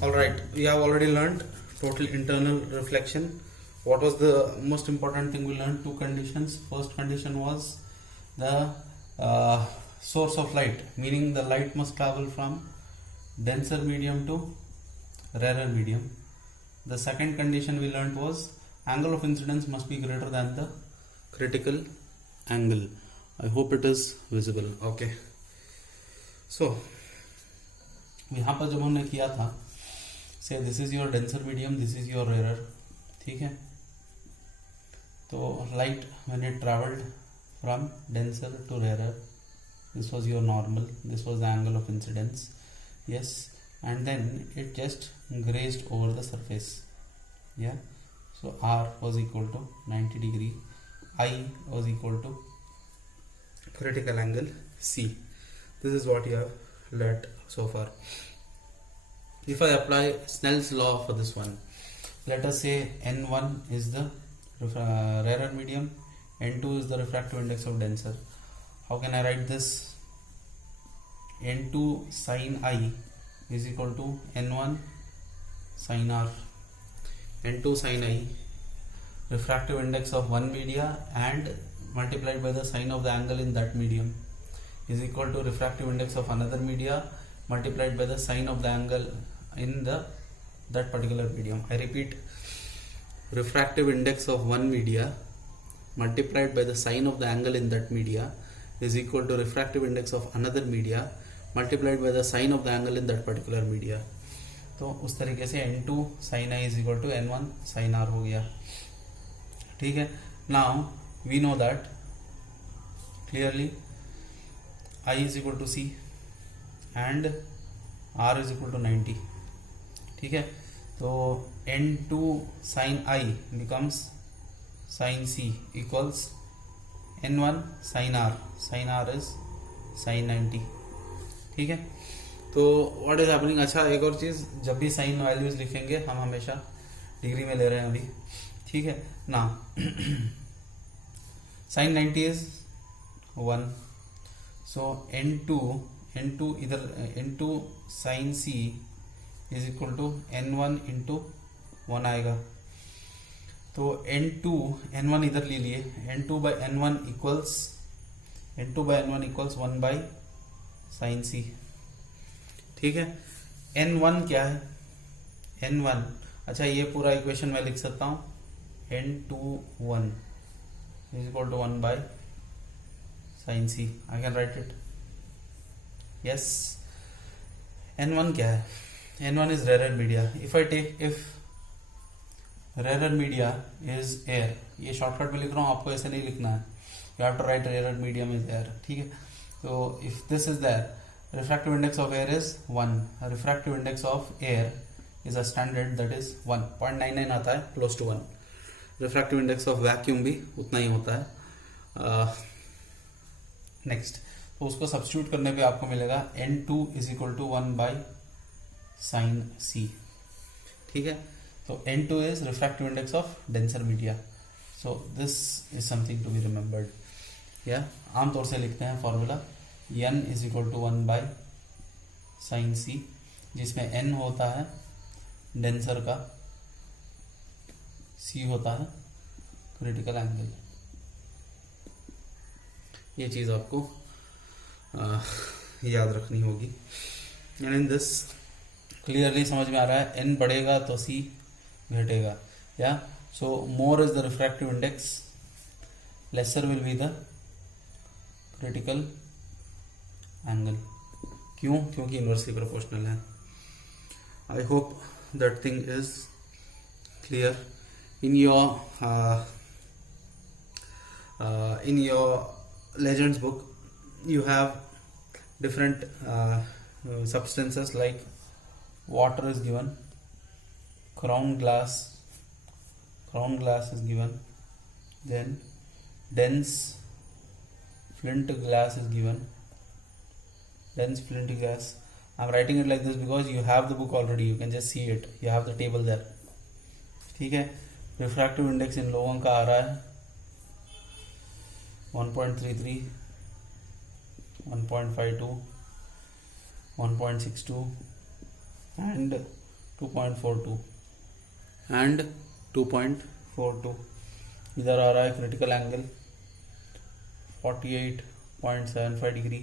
All right, we have already learned total internal reflection. What was the most important thing we learned? Two conditions. First condition was the source of light, meaning the light must travel from denser medium to rarer medium. The second condition we learned was angle of incidence must be greater than the critical angle. I hope it is visible. Okay. So यहाँ पर जब हमने किया था, say this is your denser medium, this is your rarer, ठीक है. तो light when it traveled from denser to rarer, this was your normal, this was the angle of incidence, yes, and then it just grazed over the surface, yeah. So R was equal to 90 degree, I was equal to critical angle C. This is what you have learnt so far. If I apply Snell's law for this one, let us say N1 is the rarer medium, N2 is the refractive index of denser. How can I write this? N2 sin I is equal to N1 sin R. N2 sin I, refractive index of one media and multiplied by the sine of the angle in that medium, is equal to refractive index of another media multiplied by the sine of the angle in that particular medium. I repeat, refractive index of one media multiplied by the sine of the angle in that media is equal to refractive index of another media multiplied by the sine of the angle in that particular media. तो उस तरीके से N2 sin I is equal to N1 sin R हो गया, ठीक है. Now we know that clearly I is equal to C and R is equal to 90, ठीक है. तो N2 sin I becomes sin C equals N1 sin R is sin 90, ठीक है. तो व्हाट इज हैपनिंग. अच्छा, एक और चीज़, जब भी साइन वैल्यूज लिखेंगे हम हमेशा डिग्री में ले रहे हैं अभी, ठीक है ना. साइन 90 इज 1, सो N2 इधर N2 sine C is equal to N1 into 1 आएगा. तो N1 इधर ले लिए, N2 by N1 equals 1 by sine C, ठीक है. N1 क्या है? N1, अच्छा ये पूरा इक्वेशन मैं लिख सकता हूँ, N21 is equal to 1 by sin C. I can write it, yes. N1 क्या है? N1 is rare media. If rare media is air, ये शॉर्टकट में लिख रहा हूँ, आपको ऐसे नहीं लिखना है. You have to write rare medium is air, ठीक है. तो if this is there, refractive index of air is 1. refractive index of air is a standard, that is 1. 0.99 आता है, close to 1. refractive index of vacuum भी उतना ही होता है. Next, तो उसको सब्स्टिट्यूट करने पे आपको मिलेगा N2 is equal to 1 by sin C, ठीक है. तो N2 is refractive index of denser media. so this is something to be remembered. आमतौर से लिखते हैं formula N is equal to 1 by sin C, जिसमें N होता है डेंसर का, C होता है क्रिटिकल एंगल. ये चीज़ आपको याद रखनी होगी. एंड इन दिस क्लियरली समझ में आ रहा है, N बढ़ेगा तो C घटेगा. So more is the refractive index, lesser will be the critical angle. क्यों? क्योंकि इनवर्सली प्रोपोर्शनल है. I hope that thing is clear. In your legends book you have different substances like water is given, crown glass is given, then dense flint glass is given. dense flint glass, I'm writing it like this because you have the book already, you can just see it, you have the table there, ठीक है. Refractive index इन लोगों का आ रहा है 1.33, 1.52, 1.62 and 2.42 and 2.42। इधर आ रहा है critical angle 48.75 degree,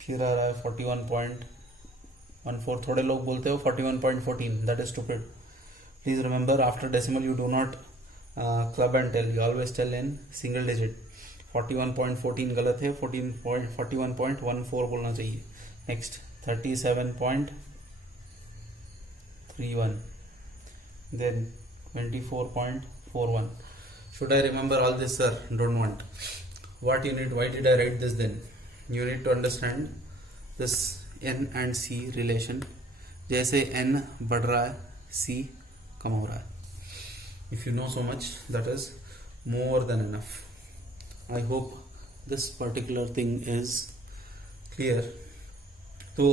फिर आ रहा है 41.14। थोड़े लोग बोलते हो 41.14, that is stupid. Please remember after decimal you do not club and tell, you always tell in single digit. 41.14 गलत है, 41.14 बोलना चाहिए। Next 37.31, then 24.41. Should I remember all this, sir? Don't want. What you need, why did I write this then? You need to understand this n and c relation. जैसे n बढ़ रहा है c कम हो रहा है. If you know so much, that is more than enough. I hope this particular thing is clear. तो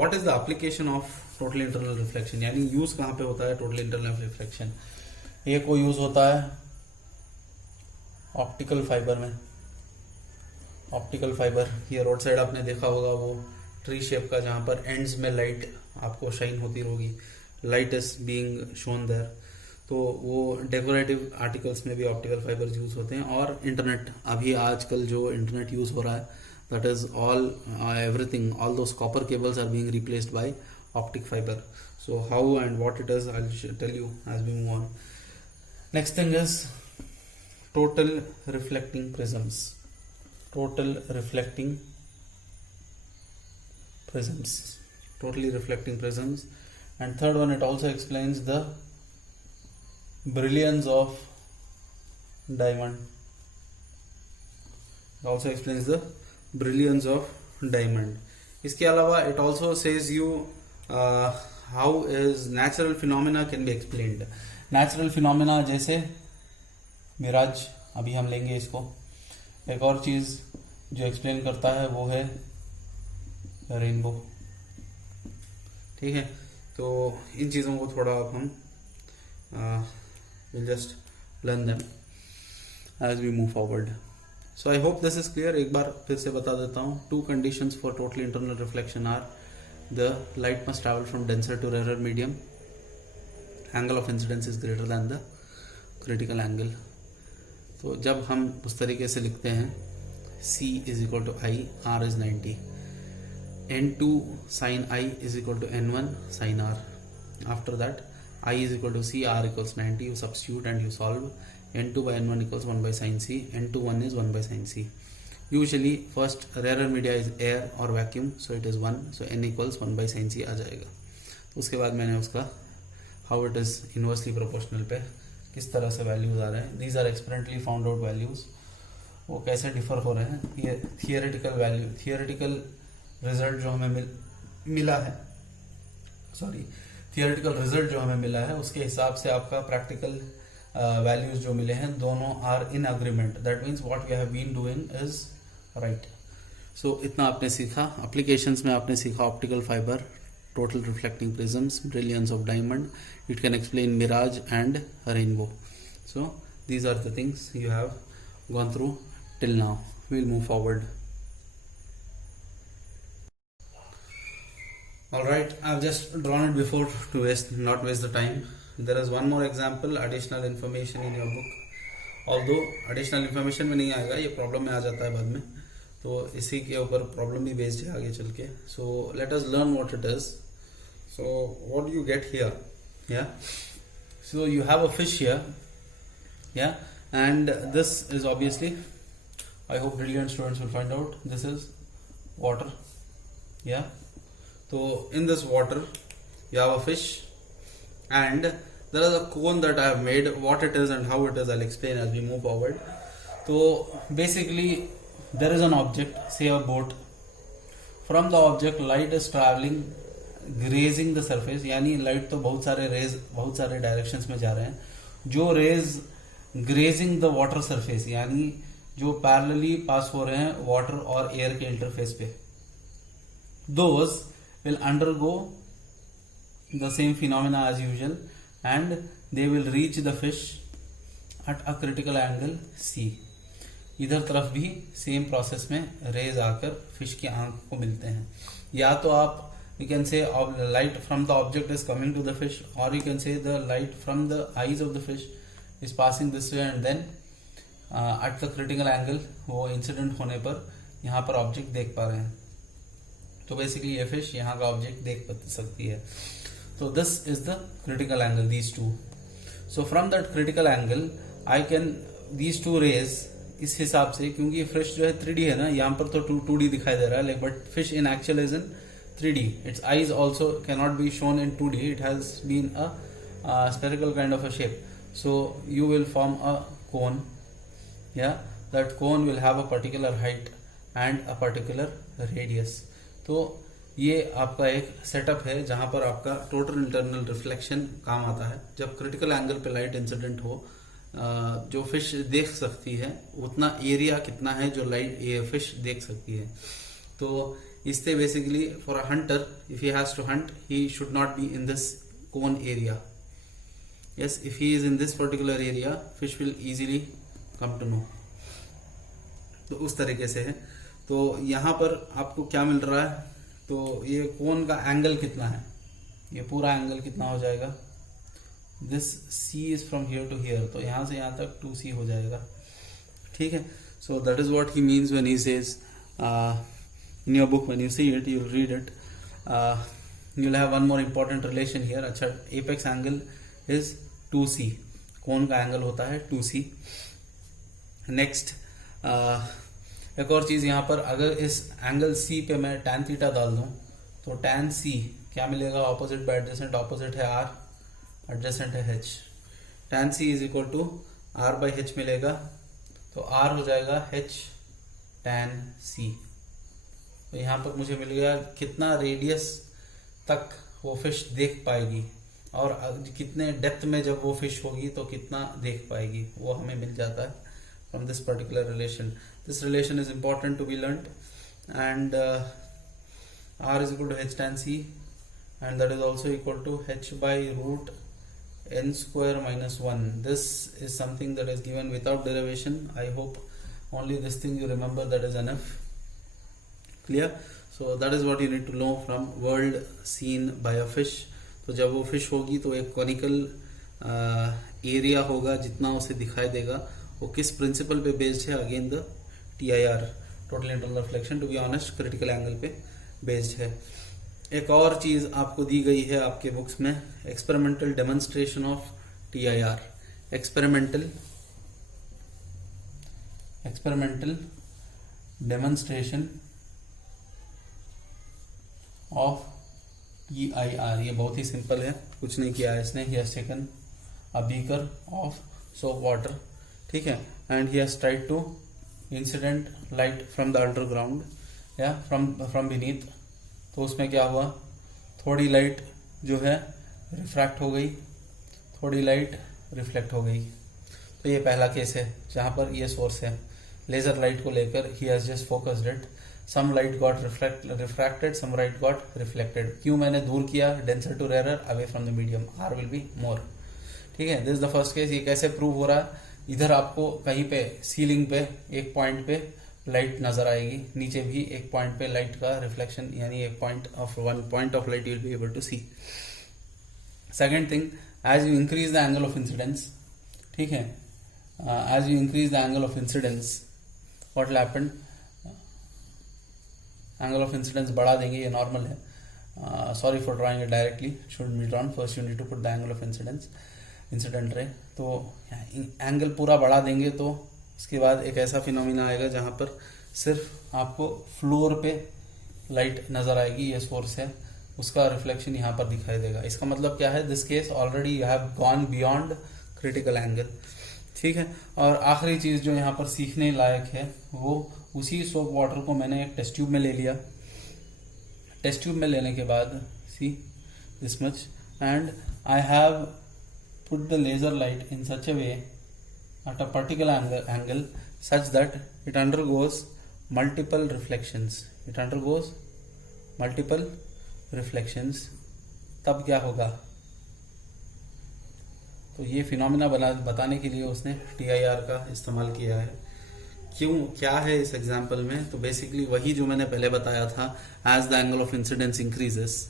what is the application of total internal reflection, यानी use कहाँ पे होता है total internal reflection? एक को यूज होता है ऑप्टिकल फाइबर में। ऑप्टिकल फाइबर ये रोड साइड आपने देखा होगा, वो ट्री शेप का, जहाँ पर एंड्स में लाइट आपको शाइन होती होगी, light is being shone there. तो वो डेकोरेटिव आर्टिकल्स में भी ऑप्टिकल फाइबर्स यूज होते हैं। और इंटरनेट, अभी आजकल जो इंटरनेट यूज हो रहा है, that is all everything, all those copper cables are being replaced by optic fiber. So how and what it is, I'll tell you as we move on. Next thing is total reflecting prisms. Total reflecting prisms. Totally reflecting prisms. And third one, it also explains the brilliance of diamond. It also explains the brilliance of diamond. इसके अलावा it also says you how is natural phenomena can be explained. Natural phenomena जैसे मिराज, अभी हम लेंगे इसको। एक और चीज जो एक्सप्लेन करता है वो है रेनबो। ठीक है, तो इन चीजों को थोड़ा अब हम will just learn them as we move forward. So I hope this is clear. एक बार फिर से बता देता हूँ, 2 conditions for total internal reflection are: the light must travel from denser to rarer medium, angle of incidence is greater than the critical angle. तो जब हम उस तरीके से लिखते हैं, C is equal to I, R is 90, N2 sin I is equal to N1 sin R. After that, I is equal to C, R equals 90, you substitute and you solve. N2 by N1 equals 1 by sin C, N2 1 is 1 by sin C. Usually first rarer media is air or vacuum, so it is 1, so n equals 1 by sin c आ जाएगा। उसके बाद मैंने उसका how it is inversely proportional पे किस तरह से values आ रहे हैं, these are experimentally found out values, वो कैसे डिफर हो रहे हैं, ये थियोरेटिकल वैल्यू, थियोरेटिकल रिजल्ट जो हमें मिला है, थियोरेटिकल रिजल्ट जो हमें मिला है, उसके हिसाब से आपका प्रैक्टिकल वैल्यूज जो मिले हैं, दोनों are in agreement. That means what we have been doing is right. So इतना आपने सीखा। एप्लीकेशंस में आपने सीखा optical fibre, total reflecting prisms, brilliance of diamond, it can explain mirage and rainbow. So these are the things you have gone through till now. We will move forward. Alright, I've just drawn it before to not waste the time. There is one more example, additional information in your book. Although additional information में नहीं आएगा, ये problem में आ जाता है बाद में, तो इसी के ऊपर प्रॉब्लम भी बेस्ड है आगे चल के। So let us learn what it is. So what do you get here? Yeah. So you have a fish here. Yeah. And this is obviously, I hope brilliant students will find out, this is water. Yeah. So in this water you have a fish and there is a cone that I have made. What it is and how it is I'll explain as we move forward. So basically there is an object, say a boat. From the object light is traveling, grazing the surface, यानी light तो बहुत सारे raise बहुत सारे directions में जा रहे हैं। जो rays grazing the water surface, यानी जो पैरेलली पास हो रहे हैं वाटर और एयर के इंटरफेस पे, those will undergo the same phenomena as usual and they will reach the fish at a critical angle C. इधर तरफ भी सेम प्रोसेस में रेज आकर फिश की आंख को मिलते हैं। या तो आप you can say light from the object is coming to the fish, or you can say the light from the eyes of the fish is passing this way and then at the critical angle वो incident होने पर यहाँ पर object देख पा रहे हैं. तो बेसिकली ये फिश यहाँ का ऑब्जेक्ट देख सकती है. तो this is the critical angle, these two. So from that critical angle I can these two rays, इस हिसाब से, क्योंकि फिश जो है 3D है ना, यहाँ पर तो 2D दिखाई दे रहा है, but fish in actual is in 3D. Its eyes also cannot be shown in 2D. It has been a spherical kind of a shape. So you will form a cone. Yeah, that cone will have a particular height and a particular radius. तो ये आपका एक setup है जहां पर आपका total internal reflection काम आता है. जब क्रिटिकल एंगल पे लाइट इंसिडेंट हो, जो फिश देख सकती है उतना एरिया कितना है जो लाइट ये फिश देख सकती है. तो इससे basically for a hunter, if he has to hunt, he should not be in this cone area. Yes, if he is in this particular area, fish will easily come to know. तो उस तरीके से है. तो यहाँ पर आपको क्या मिल रहा है, तो ये कोन का एंगल कितना है, ये पूरा एंगल कितना हो जाएगा, this C is from here to here, तो यहाँ से यहाँ तक 2C हो जाएगा. ठीक है. So that is what he means when he says in your book, when you see it, you'll read it. You'll have one more important relation here. अच्छा, apex angle is 2C. कोन का angle होता है 2C. Next एक और चीज यहाँ पर, अगर इस एंगल C पे मैं tan थीटा डाल दूं तो tan C क्या मिलेगा, ऑपोजिट बाय एडजेसेंट, ऑपोजिट है R, एडजेसेंट है H. tan C is equal to R by H मिलेगा, तो R हो जाएगा H tan C. तो यहाँ पर मुझे मिल गया कितना रेडियस तक वो फिश देख पाएगी, और कितने डेप्थ में जब वो फिश होगी तो कितना देख पाएगी, वो हमें मिल जाता है from this particular relation. This relation is important to be learned, and R is equal to H tan C, and that is also equal to H by root n square minus 1. This is something that is given without derivation. I hope only this thing you remember, that is enough. Clear? So that is what you need to know from world seen by a fish. तो जब वो fish होगी तो एक conical area होगा जितना उसे दिखाई देगा, वो किस प्रिंसिपल पे बेस्ड है, again the TIR, total internal reflection, to be honest critical angle पे बेस्ड है. एक और चीज आपको दी गई है आपके बुक्स में, experimental demonstration of TIR. Experimental demonstration of TIR. ये बहुत ही सिंपल है, कुछ नहीं किया है इसने. He has taken a beaker of soap water, ठीक है, and he has tried to incident light from the underground या फ्रॉम बीनीथ. तो उसमें क्या हुआ, थोड़ी लाइट जो है रिफ्रैक्ट हो गई, थोड़ी लाइट रिफ्लेक्ट हो गई. तो ये पहला केस है जहां पर ये सोर्स है लेजर लाइट को लेकर, he has just focused it. Some light got refracted, some light got reflected. क्यों मैंने दूर किया, denser to rarer, away from the medium, R will be more. ठीक है, this is the first case. ये कैसे प्रूव हो रहा है, इधर आपको कहीं पे सीलिंग पे एक पॉइंट पे लाइट नजर आएगी, नीचे भी एक पॉइंट पे लाइट का रिफ्लेक्शन, यानी एक one point of light you will be able to see. Second thing, as you increase the angle of incidence, ठीक है, as you increase the angle of incidence, what will happen, angle of incidence बढ़ा देंगे, ये normal है. Sorry for drawing it directly, should be drawn. First you need to put the angle of incidence, incident ray. तो angle पूरा बढ़ा देंगे तो उसके बाद एक ऐसा फिनोमिना आएगा जहां पर सिर्फ आपको फ्लोर पे लाइट नजर आएगी, ये सोर्स है, उसका रिफ्लेक्शन यहाँ पर दिखाई देगा. इसका मतलब क्या है, this case already you have gone beyond critical angle. ठीक है, और आखिरी चीज जो यहाँ पर सीखने लायक है, वो उसी सोप वाटर को मैंने एक टेस्ट ट्यूब में ले लिया. टेस्ट ट्यूब में लेने के बाद, see this much, and I have put the laser light in such a way at a particular angle such that it undergoes multiple reflections. It undergoes multiple reflections. तब क्या होगा, तो ये फिनोमिना बताने के लिए उसने TIR का इस्तेमाल किया है क्यों क्या है इस एग्जाम्पल में, तो बेसिकली वही जो मैंने पहले बताया था, as the angle of incidence increases,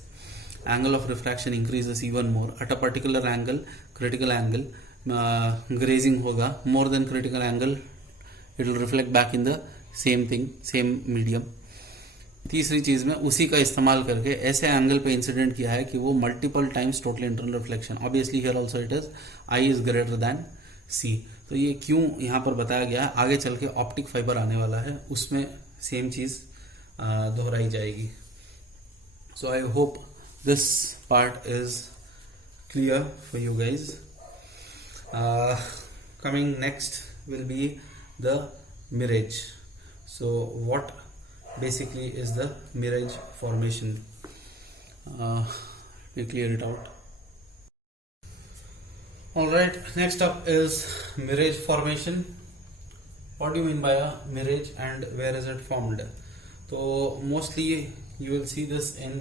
angle of refraction increases even more at a particular angle, critical angle, grazing होगा more than critical angle, it will reflect back in the same thing, same medium. तीसरी चीज में उसी का इस्तेमाल करके ऐसे angle पे इंसिडेंट किया है कि वो multiple times total internal reflection, obviously here also it is I is greater than C. तो ये क्यों यहाँ पर बताया गया है, आगे चल के ऑप्टिक फाइबर आने वाला है उसमें सेम चीज दोहराई जाएगी. So I hope this part is clear for you guys. Coming next will be the mirage. So what basically is the mirage formation? Let me clear it out. Alright, next up is mirage formation. What do you mean by a mirage and where is it formed? So mostly you will see this in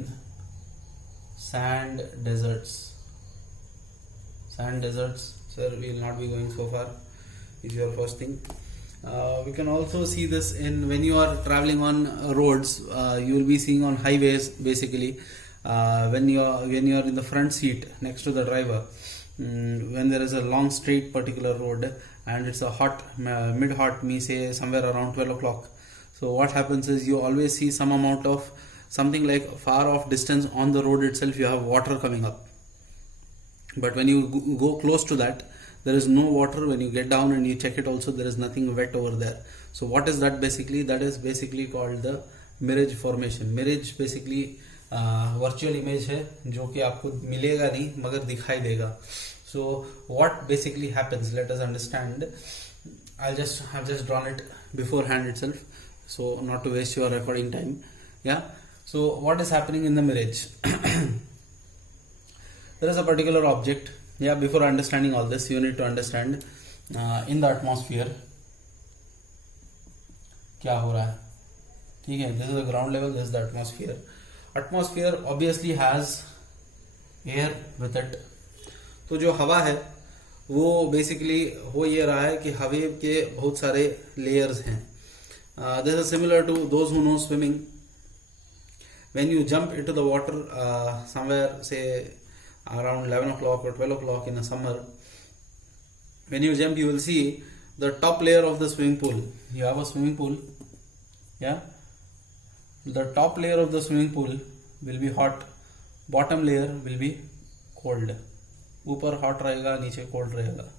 sand deserts. Sir, we will not be going so far is your first thing. We can also see this in when you are traveling on roads. You will be seeing on highways basically when you are in the front seat next to the driver, when there is a long straight particular road and it's a hot mid hot, me say somewhere around 12 o'clock. So what happens is you always see some amount of something like far off distance on the road itself, you have water coming up, but when you go close to that there is no water. When you get down and you check it also, there is nothing wet over there. So what is that basically? That is basically called the mirage formation. Mirage basically virtual image है जो कि आपको मिलेगा नहीं मगर दिखाई देगा. So what basically happens, let us understand. I've just drawn it beforehand itself, so not to waste your recording time. Yeah. So what is happening in the mirage? There is a particular object. Yeah, before understanding all this, you need to understand in the atmosphere क्या हो रहा है. ठीक है, this is the ground level, this is the atmosphere. Atmosphere obviously has air with it. तो जो हवा है वो बेसिकली हो ये रहा है कि हवा के बहुत सारे लेयर्स हैं. This is similar to those who know swimming. When you jump into the water somewhere say around 11 o'clock or 12 o'clock in the summer, when you jump you will see the top layer of the swimming pool. You have a swimming pool, yeah, the top layer of the swimming pool will be hot, bottom layer will be cold. ऊपर hot रहेगा, नीचे cold रहेगा.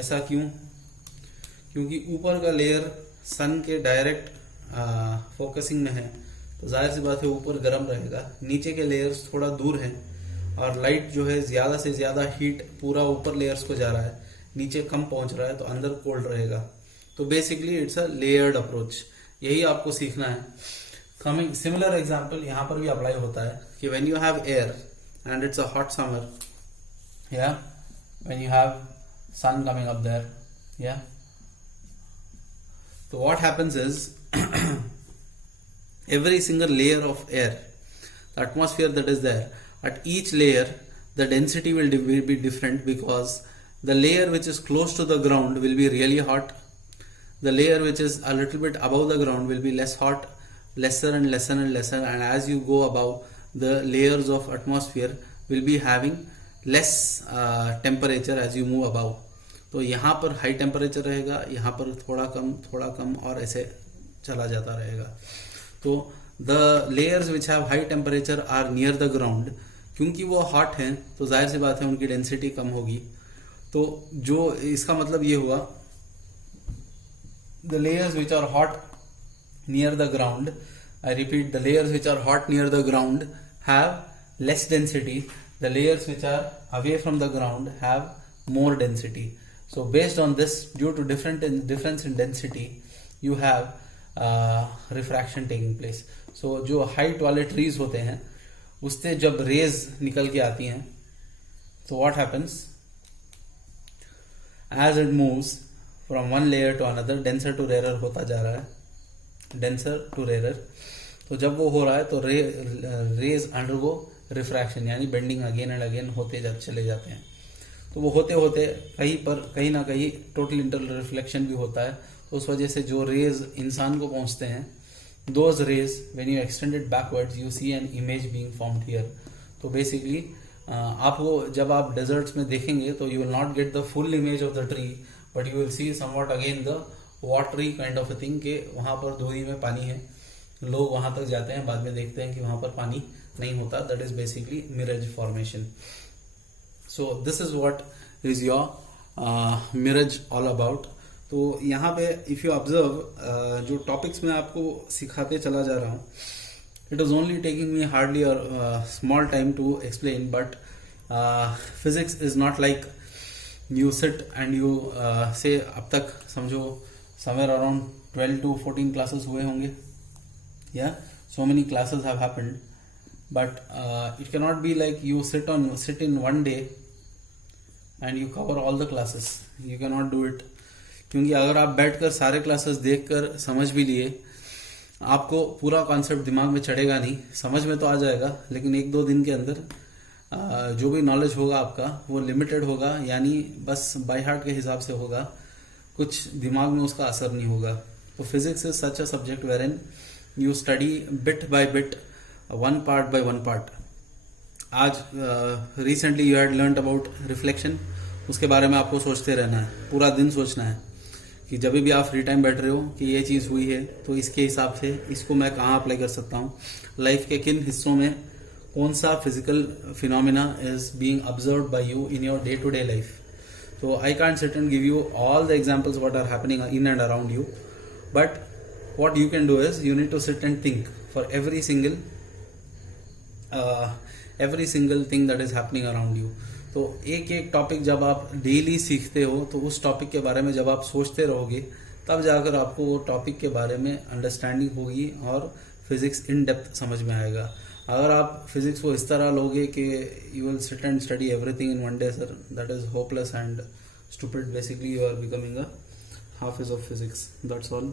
ऐसा क्यों? क्योंकि ऊपर का layer सन के डायरेक्ट फोकसिंग में है, तो जाहिर सी बात है ऊपर गर्म रहेगा. नीचे के लेयर्स थोड़ा दूर हैं और लाइट जो है ज्यादा से ज्यादा हीट पूरा ऊपर लेयर्स को जा रहा है, नीचे कम पहुंच रहा है, तो अंदर कोल्ड रहेगा. तो basically it's a layered approach. यही आपको सीखना है. कमिंग सिमिलर एग्जांपल यहाँ पर भी अप्लाई होता है कि when you have air and it's a hot summer, या when you have sun coming up there, या so what happens is every single layer of air, the atmosphere that is there, at each layer the density will be different, because the layer which is close to the ground will be really hot, the layer which is a little bit above the ground will be less hot, lesser and lesser and lesser, and as you go above, the layers of atmosphere will be having less temperature as you move above. तो यहाँ पर high temperature रहेगा, यहाँ पर थोड़ा कम और ऐसे चला जाता रहेगा. तो the layers which have high temperature are near the ground, क्योंकि वो हॉट हैं तो जाहिर सी बात है उनकी डेंसिटी कम होगी. तो जो इसका मतलब ये हुआ, the layers which are hot near the ground, I repeat, the layers which are hot near the ground have less density, the layers which are away from the ground have more density. So based on this, due to difference in density, you have refraction taking place. So जो height वाले trees होते हैं उससे जब rays निकल के आती हैं, so what happens? As it moves from one layer to another, denser to rarer होता जा रहा है, denser to rarer. तो जब वो हो रहा है तो rays undergo refraction, यानी bending again and again होते चले जाते हैं. तो वो होते होते कहीं ना कहीं टोटल इंटरनल रिफ्लेक्शन भी होता है. उस वजह से जो रेज इंसान को पहुंचते हैं, those rays when you extend it backwards you see an image being formed here. तो बेसिकली आपको जब आप डेजर्ट्स में देखेंगे तो you will not get the full image of the tree, but you will see somewhat again the watery kind of a thing के वहां पर दूरी में पानी है, लोग वहां तक जाते हैं, बाद में देखते हैं कि वहां पर पानी नहीं होता। That is basically mirage formation. So this is what is your mirage all about. तो यहाँ पे इफ यू ऑब्जर्व जो टॉपिक्स मैं आपको सिखाते चला जा रहा हूँ, it is only taking me hardly small time to explain, but physics is not like you sit and you say अब तक समझो somewhere around 12 to 14 classes हुए होंगे, yeah, so many classes have happened, but it cannot be like you sit in one day and you cover all the classes. You cannot do it, क्योंकि अगर आप बैठकर सारे क्लासेस देखकर समझ भी लिए, आपको पूरा कॉन्सेप्ट दिमाग में चढ़ेगा नहीं, समझ में तो आ जाएगा लेकिन 1-2 दिन के अंदर जो भी नॉलेज होगा आपका वो लिमिटेड होगा, यानी बस बाय हार्ट के हिसाब से होगा, कुछ दिमाग में उसका असर नहीं होगा। तो physics is such a subject wherein you study bit by bit, one part by one part. आज recently you had learned about reflection, उसके बारे में आपको सोचते रहना है, पूरा दिन सोचना है कि जब भी आप फ्री टाइम बैठ रहे हो कि ये चीज़ हुई है तो इसके हिसाब से इसको मैं कहाँ अप्लाई कर सकता हूँ, लाइफ के किन हिस्सों में कौन सा physical phenomena is being observed by you in your day to day life. तो I can't sit and give you all the examples what are happening in and around you, but what you can do is you need to sit and think for every single thing that is happening around you. तो एक एक topic जब आप daily सीखते हो तो उस topic के बारे में जब आप सोचते रहोगे तब जाकर आपको वो टॉपिक के बारे में अंडरस्टैंडिंग होगी और फिजिक्स इन डेप्थ समझ में आएगा। अगर आप फिजिक्स को इस तरह लोगे कि you will sit and study everything in one day, sir, that is hopeless and stupid. Basically you are becoming a हाफिज of physics, that's all,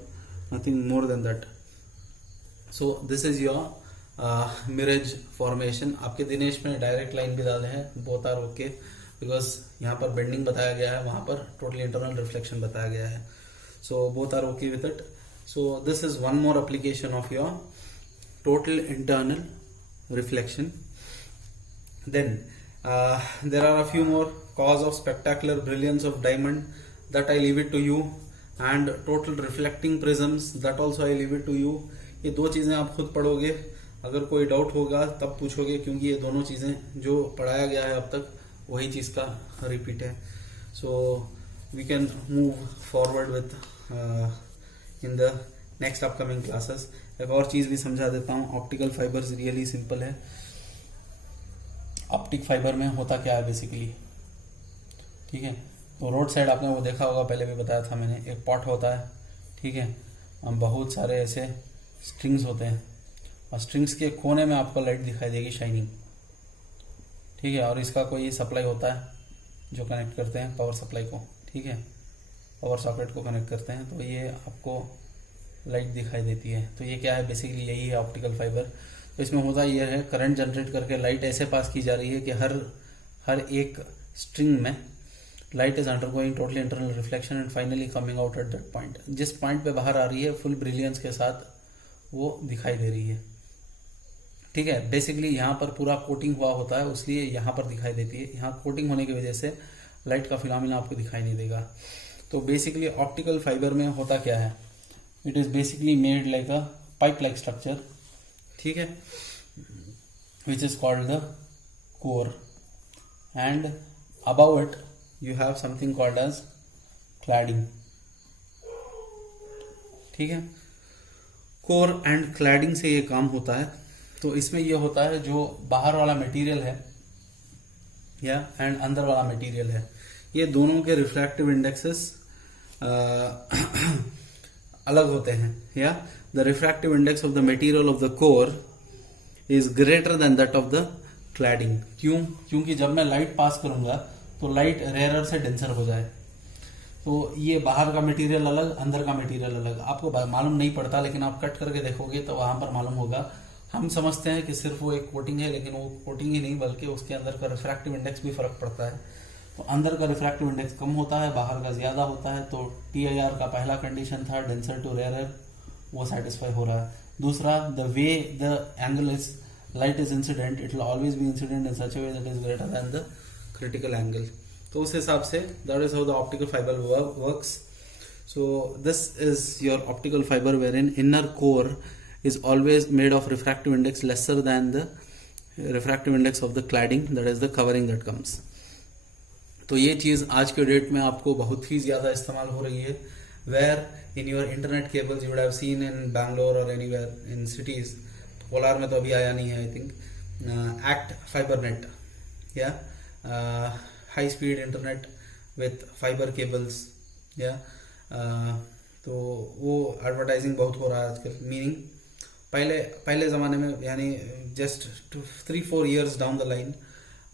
nothing more than that. So this is your mirage formation. आपके दिनेश में direct line भी डाले हैं, both are okay, because यहाँ पर bending बताया गया है, वहां पर टोटली इंटरनल रिफ्लेक्शन बताया गया है। So both are okay with it. So this is one more application of your total internal reflection. Then there are a few more cause of spectacular brilliance of diamond, that I leave it to you, and total reflecting prisms, that also I leave it to you. ये दो चीजें आप खुद पढ़ोगे, अगर कोई doubt होगा तब पूछोगे, क्योंकि ये दोनों चीजें जो पढ़ाया गया है अब तक वही चीज का रिपीट है। So we can move forward with in the next upcoming classes. एक और चीज भी समझा देता हूँ, ऑप्टिकल फाइबर्स रियली सिंपल है। ऑप्टिक फाइबर में होता क्या है बेसिकली, ठीक है, तो रोड साइड आपने वो देखा होगा, पहले भी बताया था मैंने, एक पॉट होता है, ठीक है, बहुत सारे ऐसे स्ट्रिंग्स होते हैं और स्ट्रिंग्स के कोने में आपको लाइट दिखाई देगी शाइनिंग, ठीक है, और इसका कोई सप्लाई होता है जो कनेक्ट करते हैं पावर सप्लाई को, ठीक है, पावर सॉकेट को कनेक्ट करते हैं, तो ये आपको लाइट दिखाई देती है। तो ये क्या है, बेसिकली यही है ऑप्टिकल फाइबर। तो इसमें होता ये है, करंट जनरेट करके लाइट ऐसे पास की जा रही है कि हर एक स्ट्रिंग में light is undergoing totally internal reflection and finally coming out at that point. जिस पॉइंट पे बाहर आ रही है फुल ब्रिलियंस के साथ वो दिखाई दे रही है, ठीक है। बेसिकली यहाँ पर पूरा कोटिंग हुआ होता है, इसलिए यहाँ पर दिखाई देती है। यहाँ कोटिंग होने की वजह से लाइट का फिनोमेना आपको दिखाई नहीं देगा। तो बेसिकली ऑप्टिकल फाइबर में होता क्या है, it is basically made like a pipe like structure, ठीक है, which is called the core, and above it you have something called as cladding, ठीक है। कोर एंड क्लैडिंग से ये काम होता है। तो इसमें ये होता है जो बाहर वाला मटेरियल है या एंड अंदर वाला मटेरियल है, ये दोनों के रिफ्रैक्टिव इंडेक्सेस अलग होते हैं। या the refractive index of the material of the core is greater then that of the cladding. क्यों? क्योंकि जब मैं लाइट पास करूंगा तो लाइट रेयरर से डेंसर हो जाए। तो ये बाहर का मटेरियल अलग, अंदर का मटेरियल अलग, आपको मालूम नहीं पड़ता, लेकिन आप कट करके देखोगे तो वहां पर मालूम होगा। हम समझते हैं कि सिर्फ वो एक कोटिंग है, लेकिन वो कोटिंग ही नहीं बल्कि उसके अंदर का रिफ्रैक्टिव इंडेक्स भी फर्क पड़ता है। तो अंदर का रिफ्रैक्टिव इंडेक्स कम होता है, बाहर का ज्यादा होता है। तो TIR का पहला कंडीशन था डेंसर टू रेयरर, वो सेटिस्फाई हो रहा है। दूसरा, the way the angle is light is incident, it will always be incident in such a way that is greater then the critical angle. तो उस हिसाब say that is how the optical fibre works. So this is your optical fiber wherein inner core is always made of refractive index lesser than the refractive index of the cladding, that is the covering that comes. तो ये चीज़ आज के date में आपको बहुत ही ज़्यादा इस्तेमाल हो रही है। Where in your internet cables you would have seen in Bangalore or anywhere in cities, Kolar में तो अभी आया नहीं है I think, ACT fiber net, yeah, high speed internet with fiber cables, yeah. तो वो एडवर्टाइजिंग बहुत हो रहा है आजकल। मीनिंग पहले ज़माने में यानी just 3-4 years down the line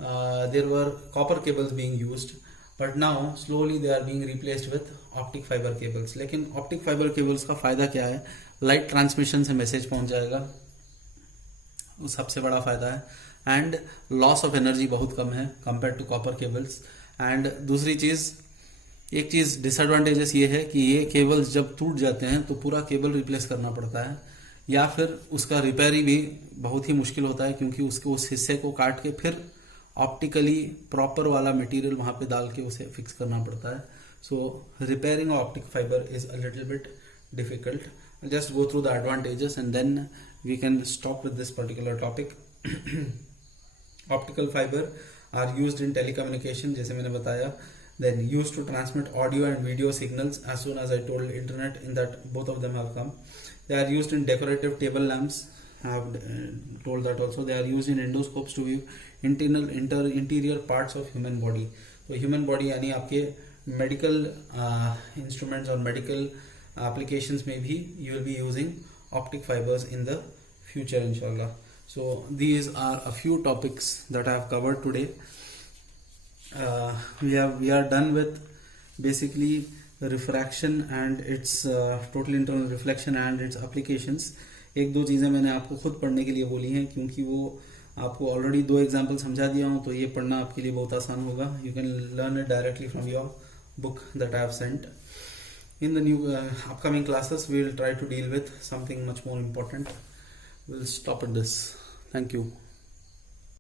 there were copper cables being used, but now slowly they are being replaced with optic fibre cables. लेकिन ऑप्टिक फाइबर केबल्स का फ़ायदा क्या है? लाइट ट्रांसमिशन से मैसेज पहुंच जाएगा, वो सबसे बड़ा फ़ायदा है। एंड लॉस ऑफ एनर्जी बहुत कम है compare to copper cables. And दूसरी चीज़, एक चीज़ डिसएडवांटेजेस ये है कि ये केबल्स जब टूट जाते हैं तो पूरा केबल रिप्लेस करना पड़ता है, या फिर उसका रिपेयरिंग भी बहुत ही मुश्किल होता है, क्योंकि उसके उस हिस्से को काट के फिर ऑप्टिकली प्रॉपर वाला मटेरियल वहाँ पे डाल के उसे फिक्स करना पड़ता है। So repairing optic fibre is a little bit difficult. Just go through the advantages and then we can stop with this particular topic. Optical fibre are used in telecommunication, जैसे मैंने बताया, then used to transmit audio and video signals, as soon as I told internet, in that both of them have come. They are used in decorative table lamps, I have told that also. They are used in endoscopes to view interior parts of human body. So human body यानी आपके medical instruments और medical applications में भी you will be using optic fibers in the future inshallah. So these are a few topics that I have covered today. We are done with basically refraction and its total internal reflection and its applications. एक दो चीज़ें मैंने आपको खुद पढ़ने के लिए बोली हैं, क्योंकि वो आपको ऑलरेडी 2 एग्जाम्पल समझा दिया हूँ, तो ये पढ़ना आपके लिए बहुत आसान होगा. You can learn it directly from your book that I have sent. In the new upcoming classes, we will try to deal with something much more important. We'll stop at this. Thank you.